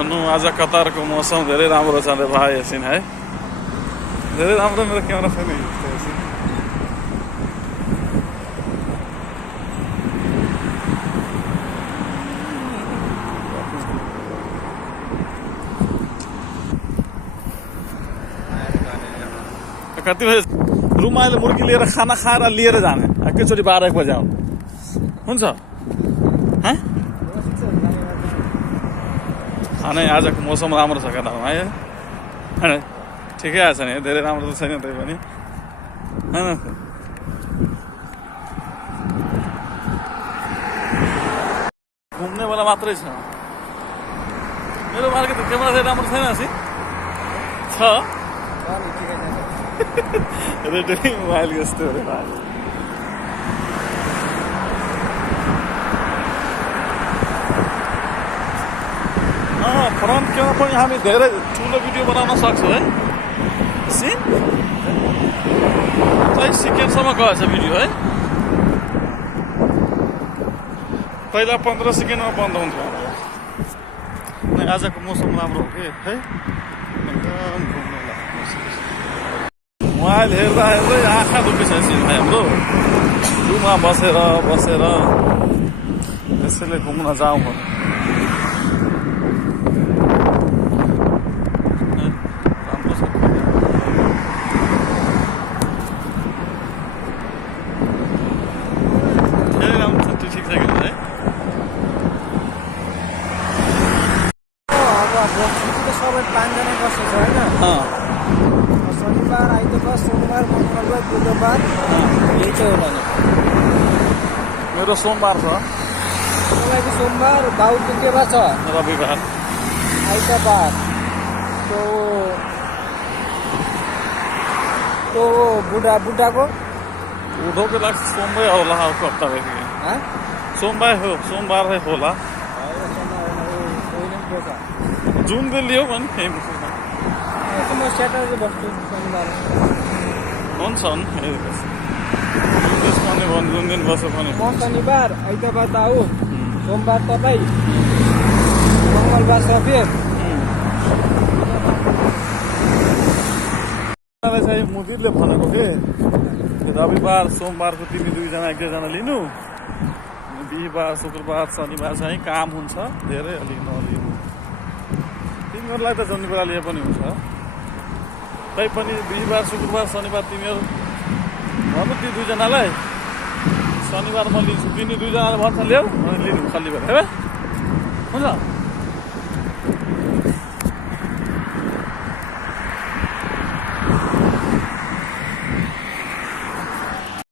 अनु आज कतारको मौसम धेरै राम्रो छ रे भाइ एकछिन है धेरै राम्रो मेरो क्यामेरा छैन एकछिन कति बजे रुममा अहिले मुर्गी लिएर खाना खाएर लिएर जाने एकैचोटि 12-1 बजे आउनु हुन्छ है खाना आजको मौसम राम्रो छ कतारमा है होइन ठिकै आएछ नि धेरै राम्रो त छैन त्यही पनि होइन घुम्ने बेला मात्रै छ मेरो मार्केट क्यामेरा चाहिँ राम्रो छैन हसी छ रेडिङ मोबाइल यस्तो अरे भाइ फ्रन्ट क्यामेरा पनि हामी धेरै ठुलो भिडियो बनाउन सक्छौँ है सिन 30 सेकेन्डसम्म गएछ भिडियो है पहिला 15 सेकेन्डमा बन्द हुन्थ्यो आजको मौसम राम्रो हो कि है एकदम मोबाइल हेर्दा हेर्दै आँखा दुखिसकेपछि हाम्रो रुममा बसेर त्यसैले घुम्न जाउँ भने राम्रो छ धेरै राम्रो छ त्यो ठिक छ कि है सबै 5 जना बसेको छ होइन शनिबार आइतबार सोमबार मङ्गलबार बुधबार यही चाहिँ होला नि मेरो सोमबार छ तपाईँको सोमबार दाउदको के बार छ रविबार आइतबार तो बुढाको उठोको लाग्छ सोमबार होला अर्को हप्तादेखि सोमबार होला जुन दिन लियो भने म स्याटरडे बस्छु शनिबार हुन्छ जुन दिन बस्यो भने म शनिबार आइतबार दाउ सोमबार तपाईँ मङ्गलबार सफेद चाहिँ मुदिरले भनेको के रविबार सोमबारको तिमी 2 जना 1 जना लिनु बिहिबार शुक्रबार शनिबार चाहिँ काम हुन्छ धेरै अलिक नलिनु तिमीहरूलाई त जन्ने बेला लिए पनि हुन्छ तैपनि बिहिबार शुक्रबार शनिबार तिमीहरू भन्नु ती 2 जनालाई शनिबार म लिन्छु तिमी 2 जनाले भन्छ ल्याऊ अनि लिनु खाली भएर हुन्छ